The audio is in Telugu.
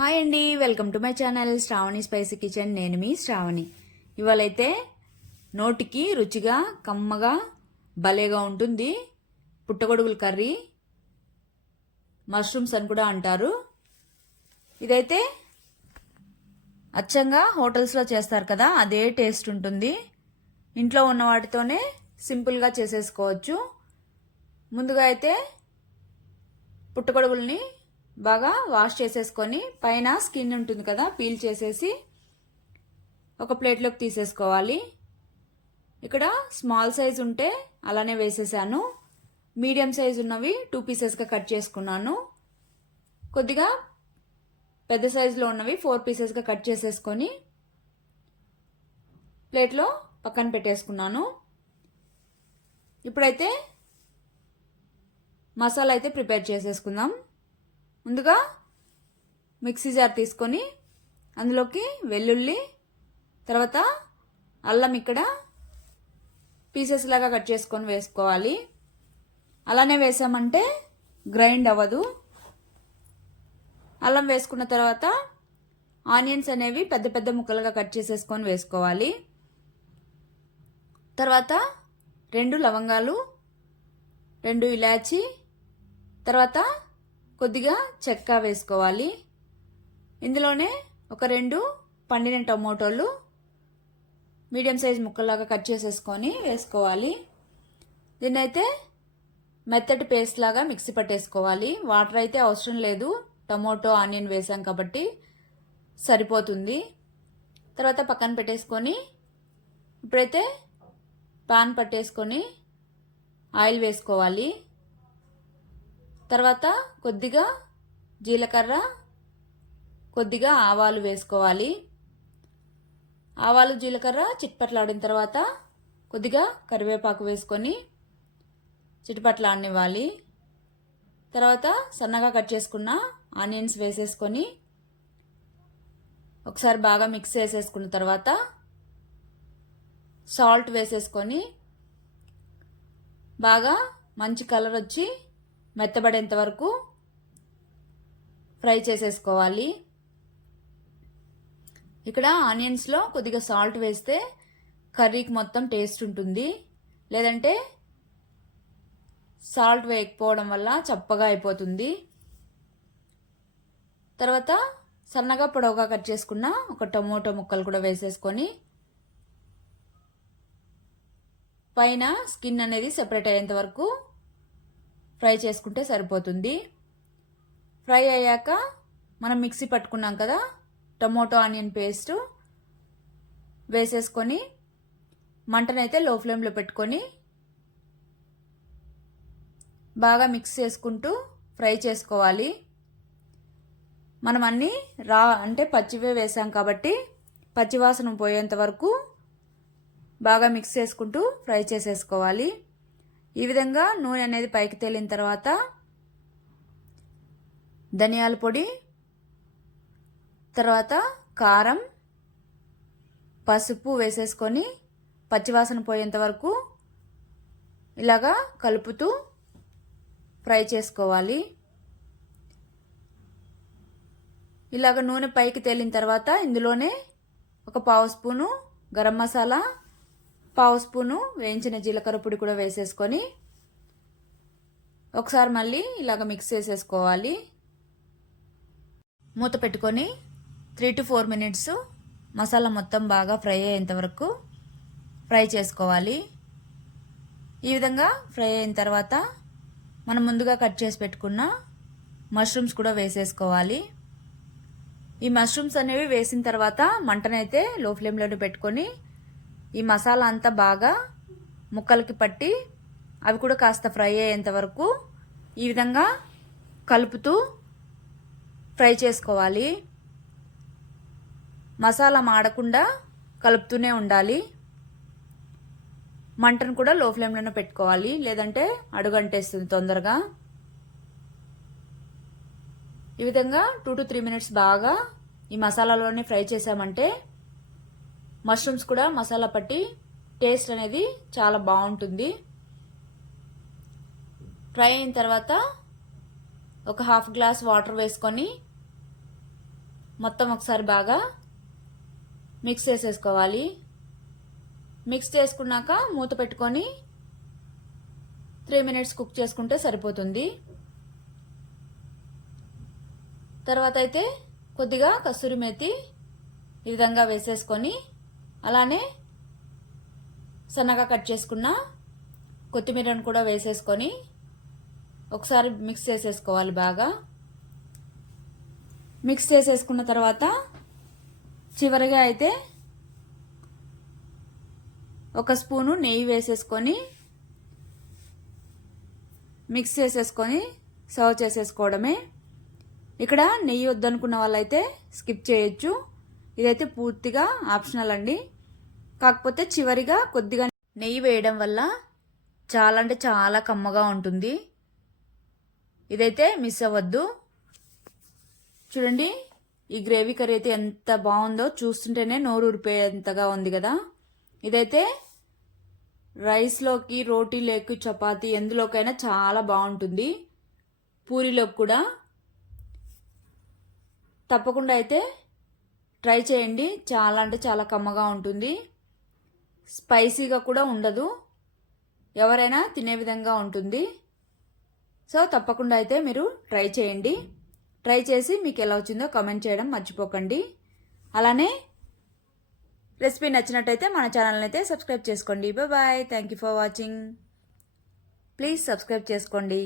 హాయ్ అండి, welcome to my channel Shravani Spicy Kitchen. నేను మీ శ్రావణి. ఇవాళైతే నోటికి రుచిగా కమ్మగా భలేగా ఉంటుంది పుట్టగొడుగుల కర్రీ, మష్రూమ్స్ అని కూడా అంటారు. ఇదైతే అచ్చంగా హోటల్స్లో చేస్తారు కదా, అదే టేస్ట్ ఉంటుంది. ఇంట్లో ఉన్న వాటితోనే సింపుల్గా చేసేసుకోవచ్చు. ముందుగా అయితే పుట్టగొడుగుల్ని బాగా వాష్ చేసేసుకొని పైన స్కిన్ ఉంటుంది కదా పీల్ చేసేసి ఒక ప్లేట్లోకి తీసేసుకోవాలి. ఇక్కడ స్మాల్ సైజ్ ఉంటే అలానే వేసేసాను. మీడియం సైజ్ ఉన్నవి 2 పీసెస్గా కట్ చేసుకున్నాను. కొద్దిగా పెద్ద సైజులో ఉన్నవి 4 పీసెస్గా కట్ చేసేసుకొని ప్లేట్లో పక్కన పెట్టేసుకున్నాను. ఇప్పుడైతే మసాలా అయితే ప్రిపేర్ చేసేసుకుందాం. ముందుగా మిక్సీ జార్ తీసుకొని అందులోకి వెల్లుల్లి, తర్వాత అల్లం ఇక్కడ పీసెస్ లాగా కట్ చేసుకొని వేసుకోవాలి. అలానే వేసామంటే గ్రైండ్ అవ్వదు. అల్లం వేసుకున్న తర్వాత ఆనియన్స్ అనేవి పెద్ద పెద్ద ముక్కలుగా కట్ చేసేసుకొని వేసుకోవాలి. తర్వాత 2 లవంగాలు, 2 ఇలాచి, తర్వాత కొద్దిగా చెక్క వేసుకోవాలి. ఇందులోనే ఒక 2 పండిన టమోటాలు మీడియం సైజ్ ముక్కల్లాగా కట్ చేసేసుకొని వేసుకోవాలి. దీన్నైతే మెత్తటి పేస్ట్ లాగా మిక్సీ పట్టేసుకోవాలి. వాటర్ అయితే అవసరం లేదు, టమోటో ఆనియన్ వేసాం కాబట్టి సరిపోతుంది. తర్వాత పక్కన పెట్టేసుకొని ఇప్పుడైతే పాన్ పట్టేసుకొని ఆయిల్ వేసుకోవాలి. తర్వాత కొద్దిగా జీలకర్ర, కొద్దిగా ఆవాలు వేసుకోవాలి. ఆవాలు జీలకర్ర చిట్పట్లాడిన తర్వాత కొద్దిగా కరివేపాకు వేసుకొని చిట్పట్లాడనివ్వాలి. తర్వాత సన్నగా కట్ చేసుకున్న ఆనియన్స్ వేసేసుకొని ఒకసారి బాగా మిక్స్ చేసేసుకున్న తర్వాత సాల్ట్ వేసేసుకొని బాగా మంచి కలర్ వచ్చి మెత్తబడేంత వరకు ఫ్రై చేసేసుకోవాలి. ఇక్కడ ఆనియన్స్లో కొద్దిగా సాల్ట్ వేస్తే కర్రీకి మొత్తం టేస్ట్ ఉంటుంది. లేదంటే సాల్ట్ వేయకపోవడం వల్ల చప్పగా అయిపోతుంది. తర్వాత సన్నగా పొడవుగా కట్ చేసుకున్న ఒక టమోటో ముక్కలు కూడా వేసేసుకొని పైన స్కిన్ అనేది సెపరేట్ అయ్యేంత వరకు ఫ్రై చేసుకుంటే సరిపోతుంది. ఫ్రై అయ్యాక మనం మిక్సీ పట్టుకున్నాం కదా టమోటో ఆనియన్ పేస్ట్ వేసేసుకొని మంటనైతే లో ఫ్లేమ్లో పెట్టుకొని బాగా మిక్స్ చేసుకుంటూ ఫ్రై చేసుకోవాలి. మనం అన్నీ అంటే పచ్చివే వేసాం కాబట్టి పచ్చివాసన పోయేంత వరకు బాగా మిక్స్ చేసుకుంటూ ఫ్రై చేసేసుకోవాలి. ఈ విధంగా నూనె అనేది పైకి తేలిన తర్వాత ధనియాల పొడి, తర్వాత కారం, పసుపు వేసేసుకొని పచ్చివాసన పోయేంత వరకు ఇలాగా కలుపుతూ ఫ్రై చేసుకోవాలి. ఇలాగ నూనె పైకి తేలిన తర్వాత ఇందులోనే ఒక 1/2 స్పూను గరం మసాలా, 1/2 స్పూను వేయించిన జీలకర్ర పొడి కూడా వేసేసుకొని ఒకసారి మళ్ళీ ఇలాగ మిక్స్ చేసేసుకోవాలి. మూత పెట్టుకొని 3 to 4 మినిట్స్ మసాలా మొత్తం బాగా ఫ్రై అయ్యేంత వరకు ఫ్రై చేసుకోవాలి. ఈ విధంగా ఫ్రై అయిన తర్వాత మనం ముందుగా కట్ చేసి పెట్టుకున్న మష్రూమ్స్ కూడా వేసేసుకోవాలి. ఈ మష్రూమ్స్ అనేవి వేసిన తర్వాత మంటనైతే లో ఫ్లేమ్లో పెట్టుకొని ఈ మసాలా అంతా బాగా ముక్కలకి పట్టి అవి కూడా కాస్త ఫ్రై అయ్యేంత వరకు ఈ విధంగా కలుపుతూ ఫ్రై చేసుకోవాలి. మసాలా మాడకుండా కలుపుతూనే ఉండాలి. మంటను కూడా లో ఫ్లేమ్లోనే పెట్టుకోవాలి, లేదంటే అడుగంటేస్తుంది తొందరగా. ఈ విధంగా 2 to 3 మినిట్స్ బాగా ఈ మసాలాలోనే ఫ్రై చేసామంటే మష్రూమ్స్ కూడా మసాలా పట్టి టేస్ట్ అనేది చాలా బాగుంటుంది. ఫ్రై అయిన తర్వాత ఒక 1/2 గ్లాస్ వాటర్ వేసుకొని మొత్తం ఒకసారి బాగా మిక్స్ చేసేసుకోవాలి. మిక్స్ చేసుకున్నాక మూత పెట్టుకొని 3 మినిట్స్ కుక్ చేసుకుంటే సరిపోతుంది. తర్వాత అయితే కొద్దిగా కస్తూరి మేతి ఈ విధంగా వేసేసుకొని అలానే సన్నగా కట్ చేసుకున్న కొత్తిమీరను కూడా వేసేసుకొని ఒకసారి మిక్స్ చేసేసుకోవాలి. బాగా మిక్స్ చేసేసుకున్న తర్వాత చివరిగా అయితే ఒక స్పూను నెయ్యి వేసేసుకొని మిక్స్ చేసేసుకొని సర్వ్ చేసేసుకోవడమే. ఇక్కడ నెయ్యి వద్దనుకున్న వాళ్ళైతే స్కిప్ చేయొచ్చు. ఇదైతే పూర్తిగా ఆప్షనల్ అండి. కాకపోతే చివరిగా కొద్దిగా నెయ్యి వేయడం వల్ల చాలా అంటే చాలా కమ్మగా ఉంటుంది. ఇదైతే మిస్ అవ్వద్దు. చూడండి ఈ గ్రేవీ కర్రీ అయితే ఎంత బాగుందో, చూస్తుంటేనే నోరు ఊరిపోయేంతగా ఉంది కదా. ఇదైతే రైస్లోకి, రోటీలోకి, చపాతీ ఎందులోకైనా చాలా బాగుంటుంది. పూరీలోకి కూడా తప్పకుండా అయితే ట్రై చేయండి. చాలా అంటే చాలా కమ్మగా ఉంటుంది. స్పైసీగా కూడా ఉండదు, ఎవరైనా తినే విధంగా ఉంటుంది. సో తప్పకుండా అయితే మీరు ట్రై చేయండి. ట్రై చేసి మీకు ఎలా వచ్చిందో కామెంట్ చేయడం మర్చిపోకండి. అలానే రెసిపీ నచ్చినట్టయితే మన ఛానల్ని అయితే సబ్స్క్రైబ్ చేసుకోండి. Bye. Thank you for watching. Please subscribe చేసుకోండి.